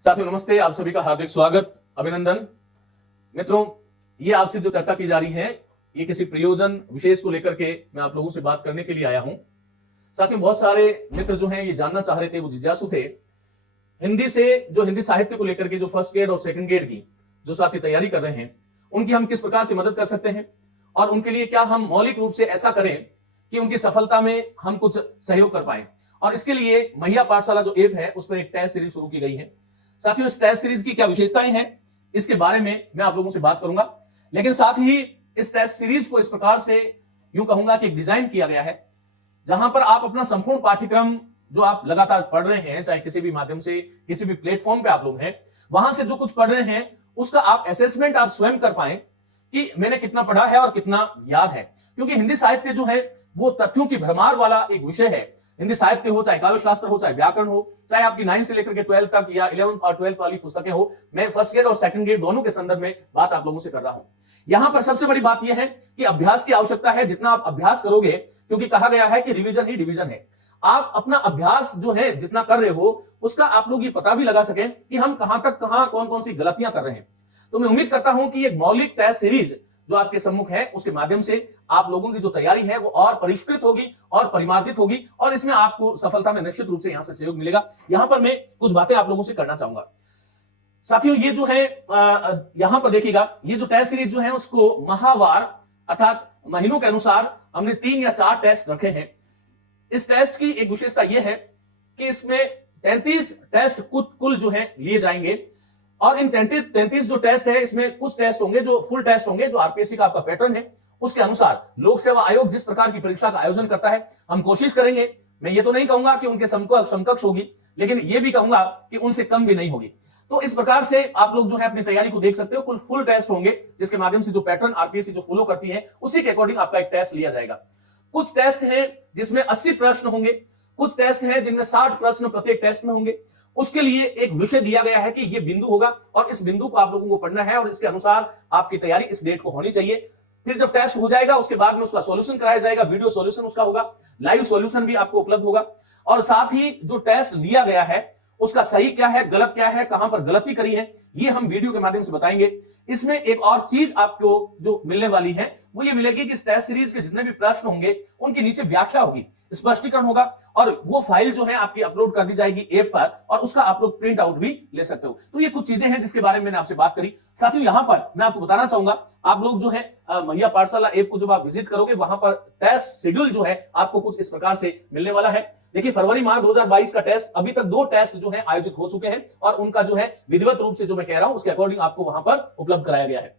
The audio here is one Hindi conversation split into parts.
साथियों नमस्ते, आप सभी का हार्दिक स्वागत, अभिनंदन। मित्रों, ये आपसे जो चर्चा की जा रही है, ये किसी प्रयोजन विशेष को लेकर के मैं आप लोगों से बात करने के लिए आया हूं। साथियों, बहुत सारे मित्र जो हैं ये जानना चाह रहे थे, वो जिज्ञासु थे, हिंदी से जो हिंदी साहित्य को लेकर के जो फर्स्ट ग्रेड और सेकंड ग्रेड की जो साथी तैयारी कर रहे हैं, उनकी हम किस प्रकार से मदद कर सकते हैं और उनके लिए क्या हम मौलिक रूप से ऐसा करें कि उनकी सफलता में हम कुछ सहयोग कर पाए। और इसके लिए मैया पाठशाला जो ऐप है, उस पर एक टेस्ट सीरीज शुरू की गई है। साथियों, इस टेस्ट सीरीज की क्या विशेषताएं हैं, इसके बारे में मैं आप लोगों से बात करूंगा। लेकिन साथ ही इस टेस्ट सीरीज को इस प्रकार से यूं कहूंगा कि डिजाइन किया गया है जहां पर आप अपना संपूर्ण पाठ्यक्रम जो आप लगातार पढ़ रहे हैं, चाहे किसी भी माध्यम से, किसी भी प्लेटफॉर्म पे आप लोग हैं, वहां से जो कुछ पढ़ रहे हैं उसका आप असेसमेंट आप स्वयं कर पाए कि मैंने कितना पढ़ा है और कितना याद है। क्योंकि हिंदी साहित्य जो है वो तथ्यों की भरमार वाला एक विषय है। हिंदी साहित्य हो, चाहे काव्य शास्त्र हो, चाहे व्याकरण हो, चाहे आपकी 9 से लेकर के 12 तक या 11 और 12 वाली पुस्तकें हो, मैं फर्स्ट ग्रेड और सेकंड ग्रेड दोनों के संदर्भ में बात आप लोगों से कर रहा हूं। यहां पर सबसे बड़ी बात यह है कि अभ्यास की आवश्यकता है। जितना आप अभ्यास करोगे, क्योंकि कहा गया है कि रिवीजन ही डिवीजन है, आप अपना अभ्यास जो है जितना कर रहे हो उसका आप लोग ये पता भी लगा सकें कि हम कहां तक कहां कौन कौन सी गलतियां कर रहे हैं। तो मैं उम्मीद करता हूं कि एक मौलिक टेस्ट सीरीज जो आपके सम्मुख है, उसके माध्यम से आप लोगों की जो तैयारी है वो और परिष्कृत होगी और परिमार्जित होगी और इसमें आपको सफलता में निश्चित रूप से यहां से सहयोग मिलेगा। यहां पर मैं कुछ बातें आप लोगों से करना चाहूंगा। साथियों, ये जो है यहां पर देखिएगा, ये जो टेस्ट सीरीज जो है उसको माहवार अर्थात महीनों के अनुसार हमने 3 या 4 टेस्ट रखे हैं। इस टेस्ट की एक विशेषता यह है कि इसमें 33 टेस्ट कुल जो है लिए जाएंगे और इन 33 जो टेस्ट है, इसमें कुछ टेस्ट होंगे जो फुल टेस्ट होंगे, जो आरपीएससी का आपका पैटर्न है उसके अनुसार लोक सेवा आयोग जिस प्रकार की परीक्षा का आयोजन करता है, हम कोशिश करेंगे। मैं ये तो नहीं कहूंगा कि उनके समकक्ष होगी, लेकिन ये भी कहूंगा कि उनसे कम भी नहीं होगी। तो इस प्रकार से आप लोग जो है अपनी तैयारी को देख सकते हो। कुल फुल टेस्ट होंगे जिसके माध्यम से जो पैटर्न आरपीएससी जो फॉलो करती है उसी के अकॉर्डिंग आपका एक टेस्ट लिया जाएगा। कुछ टेस्ट हैं जिसमें 80 प्रश्न होंगे, कुछ टेस्ट हैं जिनमें 60 प्रश्न प्रत्येक टेस्ट में होंगे। उसके लिए एक विषय दिया गया है कि यह बिंदु होगा और इस बिंदु को आप लोगों को पढ़ना है और इसके अनुसार आपकी तैयारी इस डेट को होनी चाहिए। फिर जब टेस्ट हो जाएगा उसके बाद में उसका सॉल्यूशन कराया जाएगा, वीडियो सॉल्यूशन उसका होगा, लाइव सॉल्यूशन भी आपको उपलब्ध होगा और साथ ही जो टेस्ट लिया गया है उसका सही क्या है, गलत क्या है, कहां पर गलती करी है, ये हम वीडियो के माध्यम से बताएंगे। इसमें एक और चीज आपको जो मिलने वाली है वो ये मिलेगी कि इस टेस्ट सीरीज के जितने भी प्रश्न होंगे उनके नीचे व्याख्या होगी, स्पष्टीकरण होगा और वो फाइल जो है आपकी अपलोड कर दी जाएगी ऐप पर और उसका आप लोग प्रिंट आउट भी ले सकते हो। तो ये कुछ चीजें हैं जिसके बारे में मैंने आपसे बात करी। साथियों, यहां पर मैं आपको बताना चाहूंगा, आप लोग जो है मैया पाठशाला ऐप को जब आप विजिट करोगे, वहां पर टेस्ट शेड्यूल जो है आपको कुछ इस प्रकार से मिलने वाला है। देखिए, फरवरी माह 2022 का टेस्ट, अभी तक 2 टेस्ट जो है आयोजित हो चुके हैं और उनका जो है विधिवत रूप से जो मैं कह रहा हूं उसके अकॉर्डिंग आपको वहां पर उपलब्ध कराया गया है।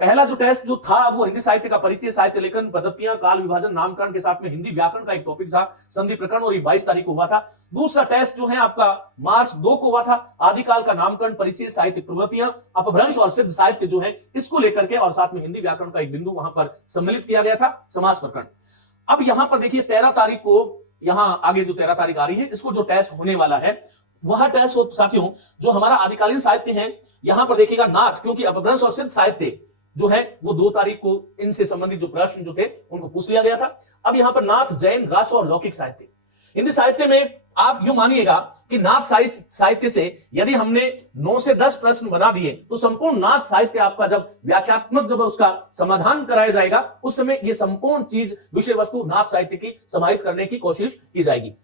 पहला जो टेस्ट जो था वो हिंदी साहित्य का परिचय, साहित्य लेखन पद्धतियां, काल विभाजन, नामकरण के साथ में हिंदी व्याकरण का एक टॉपिक था, संधि प्रकरण, और ये 22 तारीख को हुआ था। दूसरा टेस्ट जो है आपका मार्च 2 को हुआ था, आदिकाल का नामकरण, परिचय, साहित्यिक प्रवृत्तियां, अपभ्रंश और सिद्ध साहित्य जो है इसको लेकर के और साथ में हिंदी व्याकरण का एक बिंदु वहां पर सम्मिलित किया गया था, समास प्रकरण। अब यहां पर देखिए 13 तारीख को, यहां आगे जो 13 तारीख आ रही है, इसको जो टेस्ट होने वाला है वह टेस्ट हो साथियों जो हमारा आदिकालीन साहित्य है। यहां पर देखिएगा नाथ, क्योंकि अपभ्रंश और सिद्ध साहित्य जो है वो 2 तारीख को इनसे संबंधित जो प्रश्न जो थे उनको पूछ लिया गया था। अब यहां पर नाथ, जैन, रास और लौकिक साहित्य। हिंदी साहित्य में आप यूं मानिएगा कि नाथ साहित्य से यदि हमने 9 से 10 प्रश्न बना दिए तो संपूर्ण नाथ साहित्य आपका जब व्याख्यात्मक जब उसका समाधान कराया जाएगा उस समय ये संपूर्ण चीज विषय वस्तु नाथ साहित्य की समाहित करने की कोशिश की जाएगी।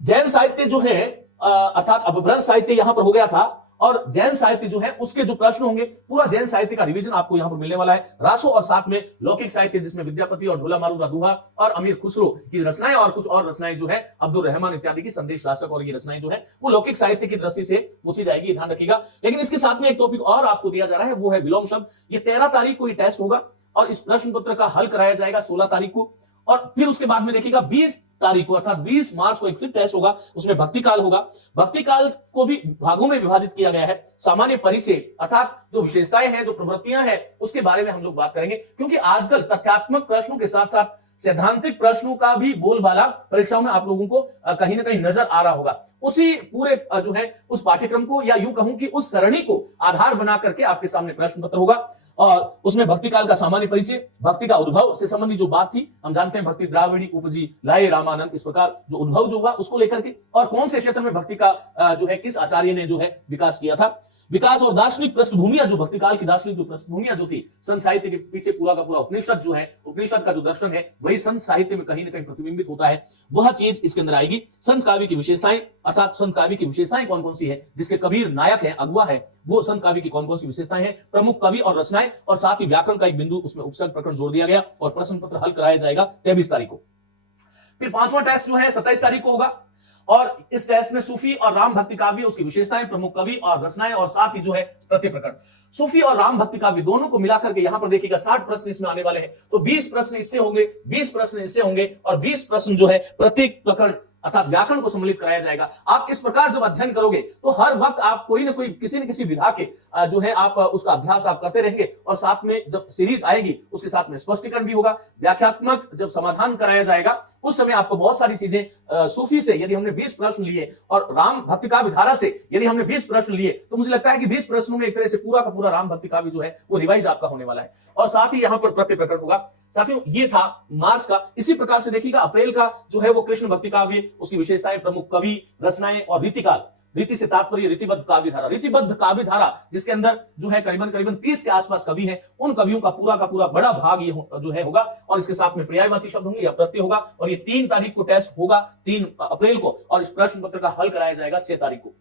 जैन साहित्य जो है अर्थात अपभ्रंश साहित्य यहां पर हो गया था और जैन साहित्य जो है उसके जो प्रश्न होंगे पूरा जैन साहित्य का रिवीजन आपको यहां पर मिलने वाला है। रासो और साथ में लौकिक साहित्य जिसमें विद्यापति और ढोला मारू दुहा और अमीर खुसरो की रचनाएं और कुछ और रचनाएं जो है अब्दुल रहमान इत्यादि की, संदेश रासक और ये रचनाएं जो है वो लौकिक साहित्य की दृष्टि से पूछी जाएगी, ध्यान रखिएगा। लेकिन इसके साथ में एक टॉपिक और आपको दिया जा रहा है, वो है विलोम शब्द। ये 13 तारीख को ये टेस्ट होगा और इस प्रश्न पत्र का हल कराया जाएगा 16 तारीख को और फिर उसके बाद में देखिएगा 20 तारीख को अर्थात 20 मार्च को एक फिर टेस्ट होगा, उसमें भक्ति काल होगा। भक्ति काल को भी भागों में विभाजित किया गया है। सामान्य परिचय अर्थात जो विशेषताएं हैं, जो प्रवृत्तियां हैं, उसके बारे में हम लोग बात करेंगे, क्योंकि आजकल तथ्यात्मक प्रश्नों के साथ साथ सैद्धांतिक प्रश्नों का भी बोलबाला परीक्षाओं में आप लोगों को कहीं ना कहीं नजर आ रहा होगा। उसी पूरे जो है उस पाठ्यक्रम को या यूं कहूं कि उस सरणी को आधार बना करके आपके सामने प्रश्न पत्र होगा और उसमें भक्ति काल का सामान्य परिचय, भक्ति का उद्भव से संबंधी जो बात थी, हम जानते हैं भक्ति द्राविड़ी उपजी लाए रामा रामानंद, इस प्रकार जो उद्भव जो हुआ उसको लेकर के, और कौन से क्षेत्र में भक्ति का जो है किस आचार्य ने जो है विकास किया था। विकास और दार्शनिक पृष्ठभूमियां, जो भक्ति काल की दार्शनिक जो पृष्ठभूमियां जो थी, संत साहित्य के पीछे पूरा का पूरा उपनिषद जो है, उपनिषद का जो दर्शन है वही संत साहित्य में कहीं ना कहीं प्रतिबिंबित होता है, वह चीज इसके अंदर आएगी। संत काव्य की विशेषताएं, अर्थात संत काव्य की विशेषताएं कौन कौन सी है, जिसके कबीर नायक है, अगुआ है, वो संत काव्य की कौन कौन सी विशेषताएं हैं, प्रमुख कवि और रचनाएं, और साथ ही व्याकरण का एक बिंदु उसमें उपसर्ग प्रकरण जोड़ दिया गया, और प्रश्न पत्र हल कराया जाएगा 23 तारीख को। फिर 5वां टेस्ट जो है 27 तारीख को होगा, और इस टेस्ट में सूफी और राम भक्ति काव्य, उसकी विशेषताएं, प्रमुख कवि और रचनाएं, और साथ ही जो है प्रत्येक प्रकरण। सूफी और राम भक्ति काव्य दोनों को मिलाकर के यहां पर देखिएगा 60 प्रश्न इसमें आने वाले हैं। तो 20 प्रश्न इससे होंगे, 20 प्रश्न इससे होंगे, और 20 प्रश्न जो है प्रत्येक प्रकरण अर्थात व्याकरण को सम्मिलित कराया जाएगा। आप इस प्रकार जब अध्ययन करोगे तो हर वक्त आप कोई ना कोई किसी न किसी विधा के जो है आप उसका अभ्यास आप करते रहेंगे, और साथ में जब सीरीज आएगी उसके साथ में स्पष्टीकरण भी होगा, व्याख्यात्मक जब समाधान कराया जाएगा उस समय आपको बहुत सारी चीजें सूफी से यदि हमने 20 प्रश्न लिए और राम भक्ति काव्य धारा से यदि हमने 20 प्रश्न लिए, तो मुझे लगता है कि 20 प्रश्नों में एक तरह से पूरा का पूरा राम भक्ति काव्य जो है वो रिवाइज आपका होने वाला है, और साथ ही यहां पर प्रत्येक प्रकरण होगा। साथियों ये था मार्च का। इसी प्रकार से देखिएगा अप्रैल का जो है वो कृष्ण भक्ति काव्य, उसकी विशेषताएं, प्रमुख कवि, रचनाएं और रीतिकाल। रीति से तात्पर्य रीतिबद्ध काव्य धारा, रीतिबद्ध काव्य धारा जिसके अंदर जो है करीबन 30 के आसपास कवि हैं, उन कवियों का पूरा बड़ा भाग ये जो है होगा, और इसके साथ में पर्यायवाची शब्द होंगे या प्रत्यय होगा, और ये 3 तारीख को टेस्ट होगा, 3 अप्रैल को, और इस प्रश्न पत्र का हल कराया जाएगा 6 तारीख को।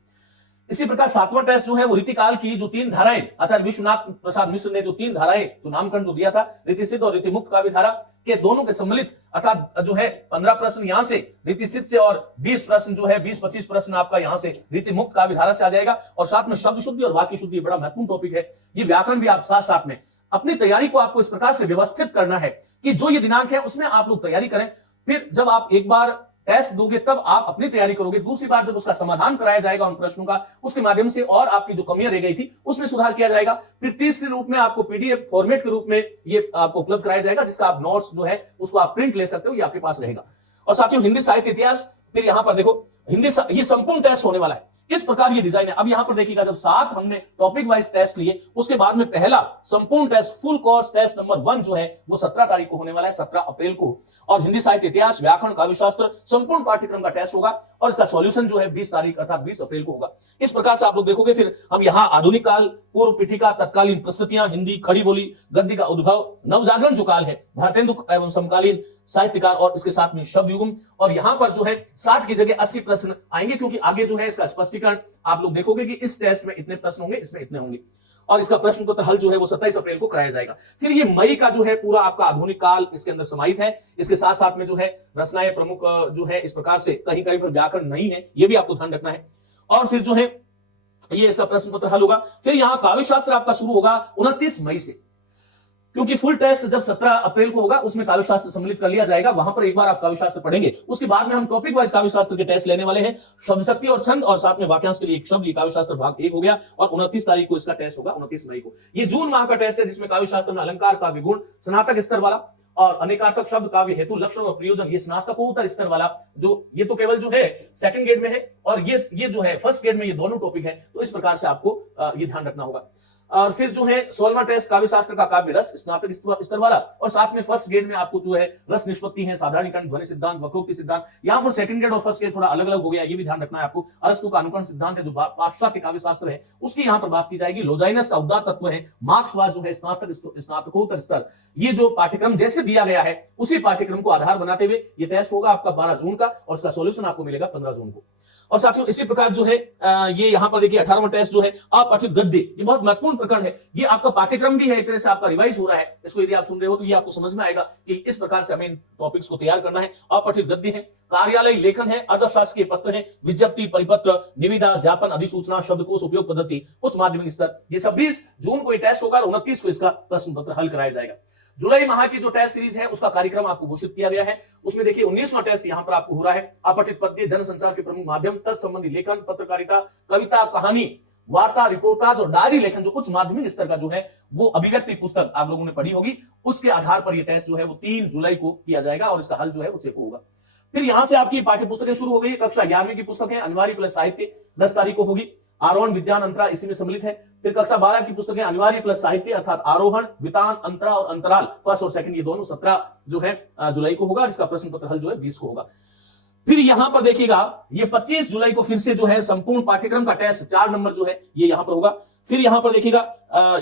इसी प्रकार 7वां टेस्ट जो है वो रीतिकाल की जो 3 धाराएं, आचार्य विश्वनाथ प्रसाद मिश्र ने जो 3 धाराएं जो नामकरण जो दिया था, रीतिसिद्ध और रीतिमुक्त काव्य धारा के दोनों के सम्मिलित, अर्थात जो है 15 प्रश्न यहां से रीतिसिद्ध से, और 20 प्रश्न जो है 20-25 प्रश्न आपका यहां से रीतिमुक्त काव्य धारा से आ जाएगा, और साथ में शब्द शुद्धि और वाक्य शुद्धि बड़ा महत्वपूर्ण टॉपिक है। ये व्याकरण भी आप साथ साथ में अपनी तैयारी को आपको इस प्रकार से व्यवस्थित करना है कि जो ये दिनांक है उसमें आप लोग तैयारी करें। फिर जब आप एक बार टेस्ट दोगे तब आप अपनी तैयारी करोगे, दूसरी बार जब उसका समाधान कराया जाएगा उन प्रश्नों का, उसके माध्यम से और आपकी जो कमियां रह गई थी उसमें सुधार किया जाएगा। फिर तीसरे रूप में आपको पीडीएफ फॉर्मेट के रूप में ये आपको उपलब्ध कराया जाएगा, जिसका आप नोट्स जो है उसको आप प्रिंट ले सकते हो, ये आपके पास रहेगा। और साथियों हिंदी साहित्य इतिहास, फिर यहां पर देखो हिंदी ये संपूर्ण टेस्ट होने वाला है, इस प्रकार ये डिजाइन है। अब यहां पर देखिएगा जब 7 हमने टॉपिक वाइज टेस्ट लिए, उसके बाद में पहला संपूर्ण test full course test number 1 जो है वो 17 तारीख को होने वाला है, 17 अप्रैल को, और हिंदी साहित्य इतिहास, व्याकरण, काव्यशास्त्र संपूर्ण पाठ्यक्रम का टेस्ट होगा, और इसका सॉल्यूशन जो है 20 तारीख अर्थात 20 अप्रैल को होगा। इस प्रकार से आप लोग देखोगे। फिर हम यहां आधुनिक काल, पूर्व पीठिका, तत्कालीन प्रस्तुतियां, हिंदी, खड़ी बोली, गद्य का उद्भव, नवजागरण जो काल है, भारतेंदु एवं समकालीन साहित्यकार, और इसके साथ में शब्द युग्म, और यहां पर जो है 60 की जगह 80 प्रश्न आएंगे, क्योंकि आगे जो है इसका स्पष्टीकरण आप लोग देखोगे कि इस टेस्ट में इतने प्रश्न होंगे, इसमें इतने होंगे, और इसका प्रश्न पत्र हल जो है वो 27 अप्रैल को कराया जाएगा। फिर ये मई का जो है पूरा आपका आधुनिक काल इसके अंदर समाहित है। इसके साथ साथ में जो है रचनाएं प्रमुख जो है इस प्रकार से कहीं कहीं पर व्याकरण नहीं है, ये भी आपको ध्यान रखना है। और फिर जो है ये इसका प्रश्न पत्र हल होगा। फिर यहां काव्य शास्त्र आपका शुरू होगा 29 मई से, क्योंकि फुल टेस्ट जब 17 अप्रैल को होगा उसमें काव्य शास्त्र सम्मिलित कर लिया जाएगा, वहां पर एक बार आप काव्य शास्त्र पढ़ेंगे, उसके बाद में हम टॉपिक वाइज काव्य शास्त्र के टेस्ट लेने वाले हैं, शब्द शक्ति और छंद, और साथ में वाक्यांश के लिए एक शब्द, काव्य शास्त्र भाग 1 हो गया, और 29 तारीख को इसका टेस्ट होगा, 29 मई को। ये जून माह का टेस्ट है, जिसमें काव्य शास्त्र में अलंकार, काव्य गुण, स्नातक स्तर वाला, और अनेकार्थक शब्द, काव्य हेतु, लक्षण और प्रयोजन, ये स्नातकोत्तर स्तर वाला, जो ये तो केवल जो है सेकंड ग्रेड में है, और ये जो है फर्स्ट ग्रेड में, ये दोनों टॉपिक है, तो इस प्रकार से आपको ये ध्यान रखना होगा। और फिर जो है 16वां टेस्ट काव्य शास्त्र का काव्य रस, स्नातक स्तर वाला, और साथ में फर्स्ट ग्रेड में आपको जो है रस निष्पत्ति है, साधारणीकरण, ध्वनि सिद्धांत, वक्रोक्ति सिद्धांत। यहाँ पर सेकंड ग्रेड और फर्स्ट ग्रेड थोड़ा अलग अलग हो गया, ये भी ध्यान रखना है आपको। अरस्तु का अनुकरण सिद्धांत है जो पाश्चात्य काव्य शास्त्र है, उसकी यहाँ पर बात की जाएगी। लोजाइनस का उदात्त तत्व है, मार्क्सवाद जो है स्नातकोत्तर स्तर, ये जो पाठ्यक्रम जैसे दिया गया है उसी पाठ्यक्रम को आधार बनाते हुए ये टेस्ट होगा आपका 12 जून का, और उसका सॉल्यूशन आपको मिलेगा 15 जून को। और साथियों इसी प्रकार जो है ये यहाँ पर देखिए 18वां टेस्ट जो है अपठित गद्य, ये बहुत महत्वपूर्ण प्रकरण है, ये आपका पाठ्यक्रम भी है, एक तरह से आपका रिवाइज हो रहा है। इसको यदि आप सुन रहे हो तो ये आपको समझ में आएगा कि इस प्रकार से हमें इन टॉपिक्स को तैयार करना है। अपठित गद्य है, कार्यालय लेखन है, अर्थशास्त्र के पत्र है, विज्ञप्ति, परिपत्र, निविदा, ज्ञापन, अधिसूचना, शब्दकोश उपयोग पद्धति, उच्च माध्यमिक स्तर। ये 26 जून को ये टेस्ट होगा, 29 को इसका प्रश्न पत्र हल कराया जाएगा। जुलाई माह की जो टेस्ट सीरीज है उसका कार्यक्रम आपको घोषित किया गया है, उसमें देखिए 19वां टेस्ट यहां पर आपको हो रहा है। अपठित पद्य, जनसंचार के प्रमुख माध्यम, तत्संबंधी लेखन, पत्रकारिता, कविता, कहानी, वार्ता, रिपोर्टाज और डायरी लेखन, जो उच्च माध्यमिक स्तर का जो है वो अभिव्यक्ति पुस्तक आप लोगों ने पढ़ी होगी, उसके आधार पर यह टेस्ट जो है वो 3 जुलाई को किया जाएगा, और इसका हल जो है वो चेक होगा। फिर यहां से आपकी पाठ्य पुस्तकें शुरू हो गई। कक्षा 11वीं की पुस्तकें अनिवार्य प्लस साहित्य 10 तारीख को होगी। आरोहण, विज्ञान, अंतराल इसी में सम्मिलित है। फिर कक्षा 12 की पुस्तकें अनिवार्य प्लस साहित्य अर्थात आरोहण, वितान, अंतरा और अंतराल, फर्स्ट और सेकंड, ये दोनों 17 जो है जुलाई को होगा, और इसका प्रश्न पत्र हल जो है 20 को होगा। फिर यहां पर देखिएगा ये 25 जुलाई को फिर से जो है संपूर्ण पाठ्यक्रम का टेस्ट 4 नंबर जो है ये यहां पर होगा। फिर यहां पर देखिएगा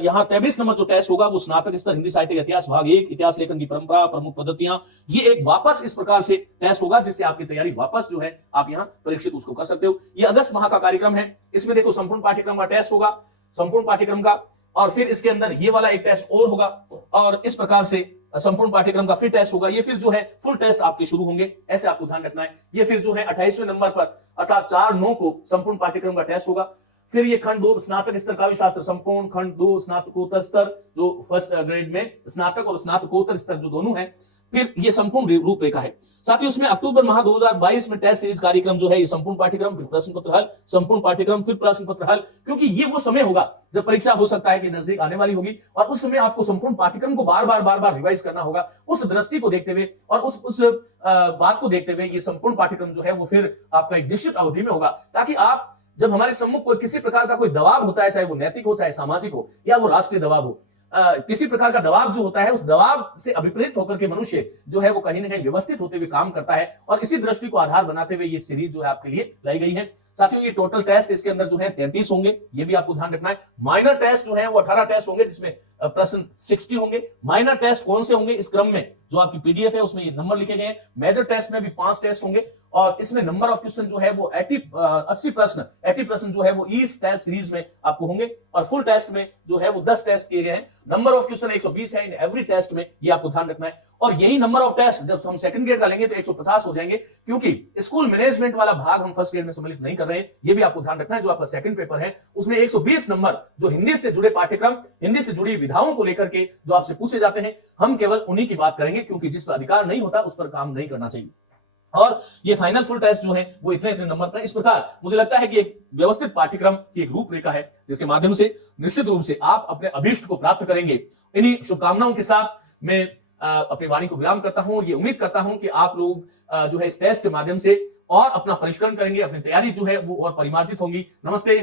यहां 23 नंबर जो टेस्ट होगा वो स्नातक स्तर हिंदी साहित्य इतिहास भाग 1 इतिहास लेखन की परंपरा प्रमुख पद्धतियां, ये एक वापस इस प्रकार से टेस्ट होगा जिससे आपकी तैयारी वापस जो है आप यहां परीक्षित उसको कर सकते हो। ये अगस्त माह का कार्यक्रम है। इसमें देखो संपूर्ण पाठ्यक्रम का टेस्ट होगा, संपूर्ण पाठ्यक्रम का, और फिर इसके अंदर ये वाला एक टेस्ट और होगा और इस प्रकार से संपूर्ण पाठ्यक्रम का फिर टेस्ट होगा। ये फिर जो है फुल टेस्ट आपके शुरू होंगे, ऐसे आपको ध्यान रखना है। ये फिर जो है 28वें नंबर पर अर्थात 4/9 को संपूर्ण पाठ्यक्रम का टेस्ट होगा। फिर ये खंड 2 स्नातक स्तर काव्य शास्त्र संपूर्ण, खंड 2 स्नातकोत्तर स्तर जो फर्स्ट ग्रेड में स्नातक और स्नातकोत्तर स्तर जो दोनों है, फिर ये संपूर्ण रूपरेखा है। साथ ही उसमें अक्टूबर माह 2022 में टेस्ट सीरीज कार्यक्रम जो है ये संपूर्ण पाठ्यक्रम, फिर प्रश्न पत्र हल, संपूर्ण पाठ्यक्रम, फिर प्रश्न पत्र हल, क्योंकि ये वो समय होगा जब परीक्षा हो सकता है कि नजदीक आने वाली होगी और उस समय आपको संपूर्ण पाठ्यक्रम को बार बार रिवाइज करना होगा। उस दृष्टि को देखते हुए और उस बात को देखते हुए ये संपूर्ण पाठ्यक्रम जो है वो फिर आपका एक निश्चित अवधि में होगा, ताकि आप जब हमारे सम्मुख कोई किसी प्रकार का कोई दबाव होता है, चाहे वो नैतिक हो, चाहे सामाजिक हो, या वो राष्ट्रीय दबाव हो, किसी प्रकार का दबाव जो होता है उस दबाव से अभिप्रेत होकर के मनुष्य जो है वो कहीं ना कहीं व्यवस्थित होते हुए काम करता है और इसी दृष्टि को आधार बनाते हुए ये सीरीज जो है आपके लिए लाई गई है। साथियों ये टोटल टेस्ट इसके अंदर जो है 33 होंगे, ये भी आपको ध्यान रखना है। माइनर टेस्ट जो है वो 18 टेस्ट होंगे जिसमें प्रश्न 60 होंगे। माइनर टेस्ट कौन से होंगे इस क्रम में जो आपकी पीडीएफ है उसमें ये नंबर लिखे गए हैं। मेजर टेस्ट में भी 5 टेस्ट होंगे और इसमें नंबर ऑफ क्वेश्चन जो है वो 80 प्रश्न जो है वो इस टेस्ट सीरीज में आपको होंगे और फुल टेस्ट में जो है वो 10 टेस्ट किए गए हैं। नंबर ऑफ क्वेश्चन 120 है इन एवरी टेस्ट में, ये आपको ध्यान रखना है। और यही नंबर ऑफ टेस्ट जब हम सेकंड ग्रेड का लेंगे तो 150 हो जाएंगे, क्योंकि स्कूल मैनेजमेंट वाला भाग हम फर्स्ट ग्रेड में सम्मिलित नहीं कर रहे हैं। ये भी आपको ध्यान रखना है। जो आपका सेकंड पेपर है उसमें 120 नंबर जो हिंदी से जुड़े पाठ्यक्रम, हिंदी से जुड़ी विधाओं को लेकर के जो आपसे पूछे जाते हैं, हम केवल उन्हीं की बात करेंगे, क्योंकि जिस पर अधिकार नहीं होता उस पर काम नहीं करना चाहिए। और ये फाइनल फुल टेस्ट जो है वो इतने नंबर पर। इस प्रकार मुझे लगता है कि एक व्यवस्थित पाठ्यक्रम की एक रूपरेखा है जिसके माध्यम से निश्चित रूप से आप अपने अभीष्ट को प्राप्त करेंगे। इन्हीं शुभकामनाओं के साथ मैं अपनी वाणी को विराम करता हूं और ये उम्मीद करता हूं कि आप लोग जो है इस टेस्ट के माध्यम से और अपना परिष्करण करेंगे, अपनी तैयारी जो है वो और परिमार्जित होंगी। नमस्ते।